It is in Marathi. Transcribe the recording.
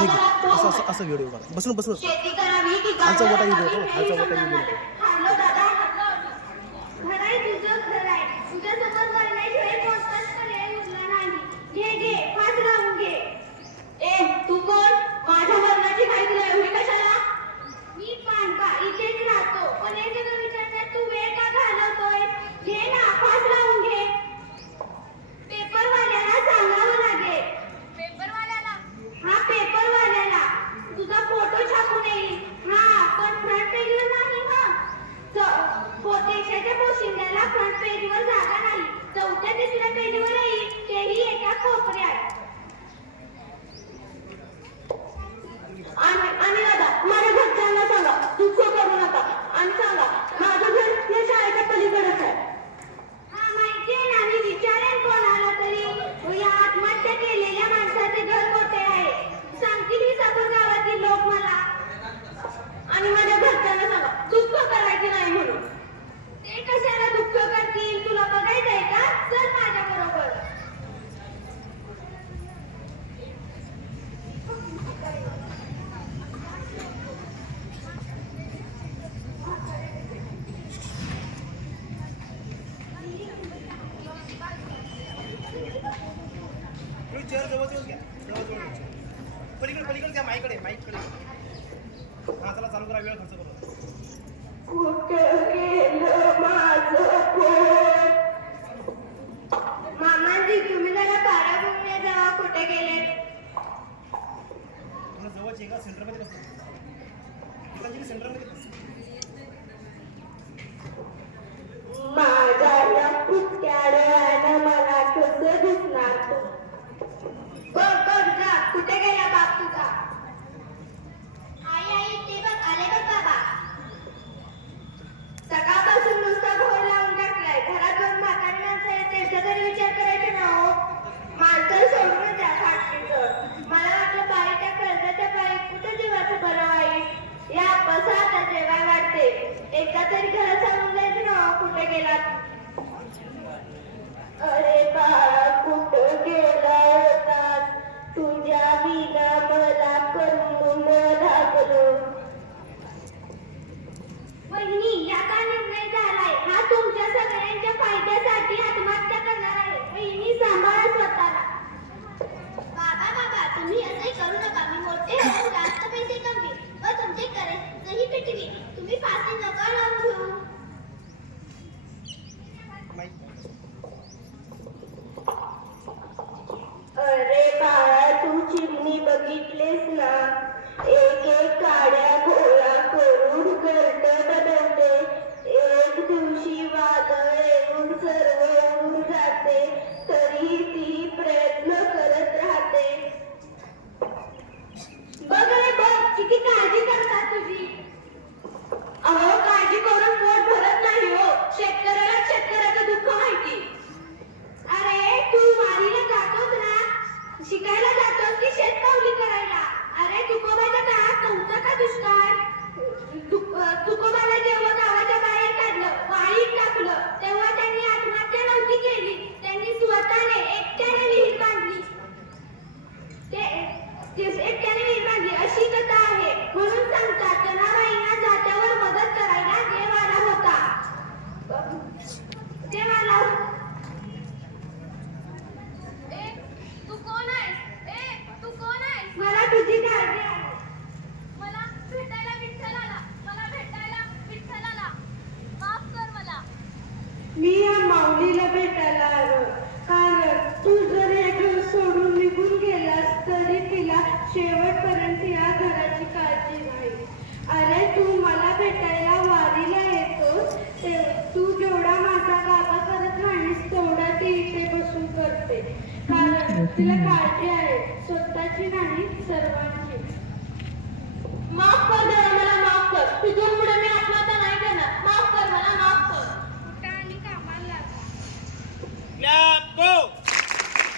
हे घे असं असं असं व्हिडिओ करा बसून बसून खालचा मोठा व्हिडिओ होतो खालचा मोठा व्हिडिओ होतो तू कोण माझ्या मरणाची काही तुला एवढी कशाला मी पानका इथेच राहतो पण हे सगळं विचारण्यात तू वेळ का घालवतोय घे ना फास लावून घे पेपरवाल्याला सांगावं लागेल पेपरवाल्याला हा पेपरवाल्याला तुझा फोटो छापून येईल हा पण फ्रंट पेजवर नाही हा देशाच्या पोशिंद्याला फ्रंट पेजवर जागा नाही चौथ्या तिसऱ्या पेजवर येईल तेही एका कोपऱ्यात आणि दादा माझ्या घरच्यांना सांगा दुःख करू नका आणि सांगा माझं घर या शाळेच्या पलीकडेच आहे हा माहितीये ना मी विचारेन कोणाला तरी या आत्महत्या केलेल्या माणसाचे घर कोठे आहे सांगतील ही सगळं गावातील लोक मला आणि माझ्या घरच्यांना सांगा दुःख करायचे नाही म्हणून ते कशाला दुःख करतील तुला बघायचंय का चल माझ्या बरोबर चेअर जवळ घ्या जवळ पलीकडे पलीकडे त्या माईकडे माईकडे हा चला चालू करा वेळ खर्च करू कुठं गेलं माझं पोट मामाजी तुम्ही जरा पारा घुमले जा कुठे गेले तुला जवळच आहे का सेंटरमध्ये बसतो सेंटरमध्ये माझ्या या पुत्यानं मला कसं दिसणार तू बघ बघ जा कुठे गेला बाप तुझा आई आई ते बघ आले बघ बाबा सकाळपासून नुसता घोर लावून टाकलाय घरात बघ म्हातारी माणसं आहे त्यांचा तरी विचार करायचा ना हो माणसं सोडून द्या फाटलीचं मला वाटलं बाईच्या कर्जाच्या बाई कुठे जीवाचं बरं वाईट या बसा आता जेवाय वाटते एकदा तरी घरात सांगून जायचं ना हो कुठे गेलात अरे बाळा कुठं गेला होता तुझ्या विना मला करून लागलो वहिनी याचा निर्णय झालाय हा तुमच्या सगळ्यांच्या फायद्यासाठी आत्महत्या करणार आहे वहिनी सांभाळा स्वतःला बाबा बाबा तुम्ही असंही करू नका मी मोठे होऊन जास्त पैसे कमवी व तुमचे कर्जही पिटवी तुम्ही फाशी नका लावून घेऊ अरे बाळा तू चिमणी बघितलेस ना एक एक काड्या गोळा करून घरट बनवते एक दिवशी वादळ येऊन सर्व उडून जाते तरी ती प्रयत्न करत राहते बघ रे बघ किती काळजी करतात तुझी अहो काळजी करून पोट भरत नाही हो शेतकऱ्याला शेतकऱ्याचं दुःख माहिती अरे तू वारीला जातोस ना शिकायला जातोस की शेतपावली करायला अरे तुकोबाच्या काळात नव्हता का दुष्काळ तुकोबाला जेव्हा गावाच्या बाहेर काढलं वाळीत टाकलं तेव्हा त्यांनी आत्महत्या नव्हती केली त्यांनी स्वतःने एकट्याने विहीर बांधली एकट्याने विहीर बांधली अशी कथा आहे म्हणून सांगतात जनाबाईंना जात्यावर मदत करायला देव आला होता देव आला मला तुझी काळजी आहे मला भेटायला विठ्ठल आला मला भेटायला विठ्ठल आला माफ कर मला मी या माऊलीला भेटायला आलो कारण तू जर हे घर सोडून निघून गेलास तरी तिला शेवटपर्यंत या घराची काळजी नाही अरे तू मला भेटायला वारीला येतोस तू जेवढा माझा बाबा करत नाहीस तेवढा ती इथे बसून करते कारण तिला काळजी आहे स्वतःची नाही सर्व